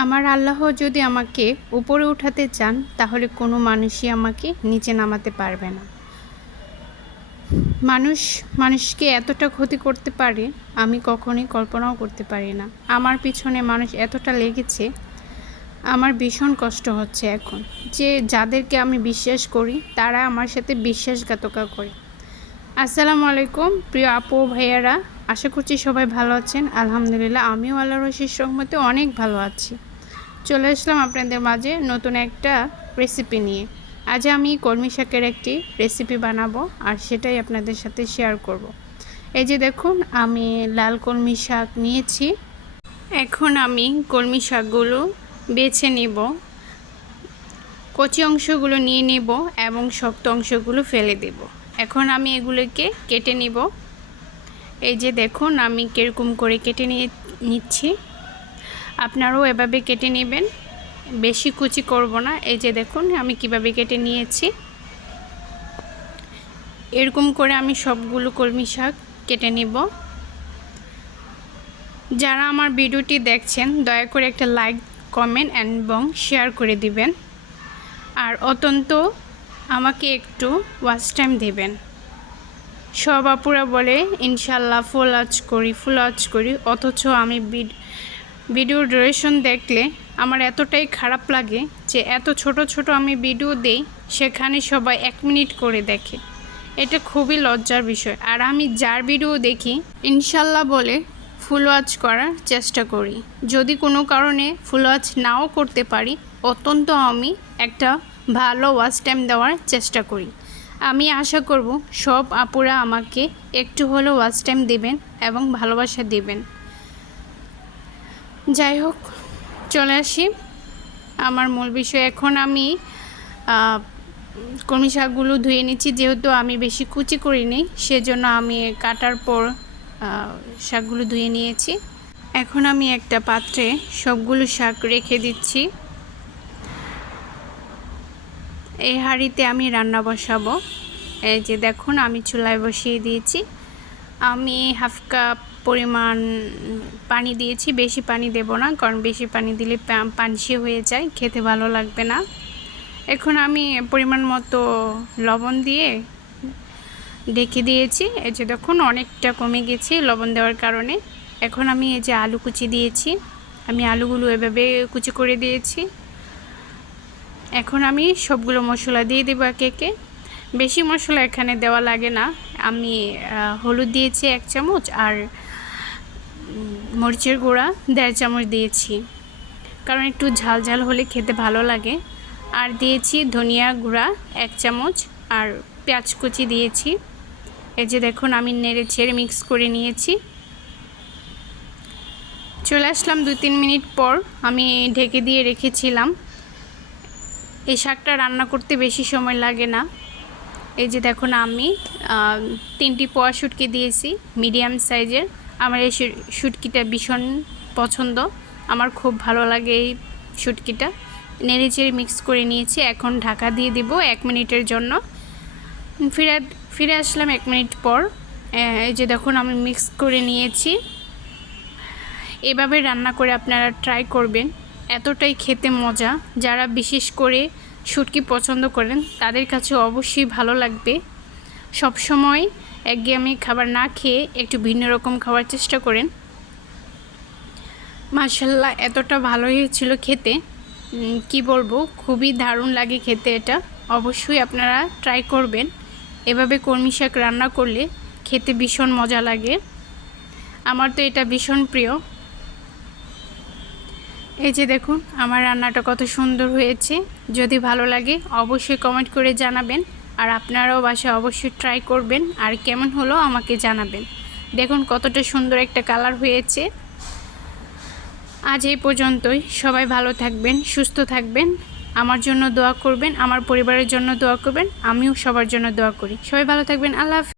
আমার আল্লাহ যদি আমাকে উপরে উঠাতে চান তাহলে কোনো মানুষই আমাকে নিচে নামাতে পারবে না। মানুষকে এতটা ক্ষতি করতে পারে আমি কখনোই কল্পনাও করতে পারি না। আমার পিছনে মানুষ এতটা লেগেছে, আমার ভীষণ কষ্ট হচ্ছে এখন যে যাদেরকে আমি বিশ্বাস করি তারা আমার সাথে বিশ্বাসঘাতকতা করে। আসসালামু আলাইকুম প্রিয় আপু ভাইয়ারা, আশা করছি সবাই ভালো আছেন। আলহামদুলিল্লাহ আমিও আল্লাহর অশেষ রহমতে অনেক ভালো আছি। চলে আসলাম আপনাদের মাঝে নতুন একটা রেসিপি নিয়ে। আজ আমি কলমি শাকের একটি রেসিপি বানাবো আর সেটাই আপনাদের সাথে শেয়ার করব। এই যে দেখুন, আমি লাল কলমি শাক নিয়েছি। এখন আমি কলমি শাকগুলো বেছে নিব, কচি অংশগুলো নিয়ে নেব এবং শক্ত অংশগুলো ফেলে দেব। এখন আমি এগুলোকে কেটে নিব। এই যে দেখুন আমি কীরকম করে কেটে নিচ্ছি, আপনারাও এভাবে কেটে নেবেন, বেশি কুচি করব না। এই যে দেখুন আমি কিভাবে কেটে নিয়েছি, এরকম করে আমি সবগুলো কলমি শাক কেটে নিব। যারা আমার ভিডিওটি দেখছেন দয়া করে একটা লাইক, কমেন্ট এবং শেয়ার করে দিবেন। আর অত্যন্ত আমাকে একটু ওয়াচ টাইম দেবেন। সব আপুরা বলে ইনশাল্লাহ ফুল ওয়াচ করি, অথচ আমি ভিডিওর ডিউরেশন দেখলে আমার এতটাই খারাপ লাগে যে এত ছোট আমি ভিডিও দেই, সেখানে সবাই 1 মিনিট করে দেখে। এটা খুবই লজ্জার বিষয়। আর আমি যার ভিডিও দেখি ইনশাল্লাহ বলে ফুল ওয়াচ করার চেষ্টা করি। যদি কোনো কারণে ফুল ওয়াচ নাও করতে পারি, অত্যন্ত আমি একটা ভালো ওয়াচ টাইম দেওয়ার চেষ্টা করি। আমি আশা করব সব আপুরা আমাকে একটু হলেও ওয়াচ টাইম দেবেন এবং ভালোবাসা দেবেন। যাই হোক, চলে আসি আমার মূল বিষয়। এখন আমি কলমি শাকগুলো ধুয়ে নিচ্ছি। যেহেতু আমি বেশি কুচি করিনি, সেজন্য আমি কাটার পর শাকগুলো ধুয়ে নিয়েছি। এখন আমি একটা পাত্রে সবগুলো শাক রেখে দিচ্ছি। এই হাঁড়িতে আমি রান্না বসাবো। এই যে দেখুন আমি চুলায় বসিয়ে দিয়েছি। আমি হাফ কাপ পরিমাণ পানি দিয়েছি, বেশি পানি দেব না, কারণ বেশি পানি দিলে পানসি হয়ে যায়, খেতে ভালো লাগবে না। এখন আমি পরিমাণ মতো লবণ দিয়ে ঢেকে দিয়েছি। এই যে দেখুন অনেকটা কমে গেছে লবণ দেওয়ার কারণে। এখন আমি এই যে আলু কুচি দিয়েছি, আমি আলুগুলো এভাবে কুচি করে দিয়েছি। এখন আমি সবগুলো মশলা দিয়ে দেবো একে একে। বেশি মশলা এখানে দেওয়া লাগে না। আমি হলুদ দিয়েছি 1 চামচ আর মরিচের গুঁড়া 1.5 চামচ দিয়েছি, কারণ একটু ঝাল হলে খেতে ভালো লাগে। আর দিয়েছি ধনিয়া গুঁড়া 1 চামচ আর পেঁয়াজ কুচি দিয়েছি। এই যে দেখুন আমি নেড়ে ছেড়ে মিক্স করে নিয়েছি। চলে আসলাম 2-3 মিনিট পর, আমি ঢেকে দিয়ে রেখেছিলাম। এই শাকটা রান্না করতে বেশি সময় লাগে না। এই যে দেখুন আমি 3টি পোয়া শুটকি দিয়েছি, মিডিয়াম সাইজের। আমার এই শুটকিটা ভীষণ পছন্দ, আমার খুব ভালো লাগে এই শুটকিটা। নেড়ে চেড়ে মিক্স করে নিয়েছি। এখন ঢাকা দিয়ে দেব 1 মিনিটের জন্য। ফিরে আসলাম 1 মিনিট পর। এই যে দেখুন আমি মিক্স করে নিয়েছি। এভাবে রান্না করে আপনারা ট্রাই করবেন, এতটাই খেতে মজা। যারা বিশেষ করে শুটকি পছন্দ করেন তাদের কাছে অবশ্যই ভালো লাগবে। সব সময় একঘেয়েমি খাবার না খেয়ে একটু ভিন্ন রকম খাওয়ার চেষ্টা করেন। মাশাআল্লাহ এতটা ভালো হয়েছিল খেতে, কি বলবো, খুবই দারুণ লাগে খেতে। এটা অবশ্যই আপনারা ট্রাই করবেন। এভাবে কলমি শাক রান্না করলে খেতে ভীষণ মজা লাগে। আমার তো এটা ভীষণ প্রিয়। এই যে দেখুন আমার রান্নাটা কত সুন্দর হয়েছে। যদি ভালো লাগে অবশ্যই কমেন্ট করে জানাবেন। আর আপনারাও বাসায় অবশ্যই ট্রাই করবেন আর কেমন হলো আমাকে জানাবেন। দেখুন কতটা সুন্দর একটা কালার হয়েছে। আজ এই পর্যন্তই। সবাই ভালো থাকবেন, সুস্থ থাকবেন, আমার জন্য দোয়া করবেন, আমার পরিবারের জন্য দোয়া করবেন, আমিও সবার জন্য দোয়া করি। সবাই ভালো থাকবেন। আল্লাহ হাফেজ।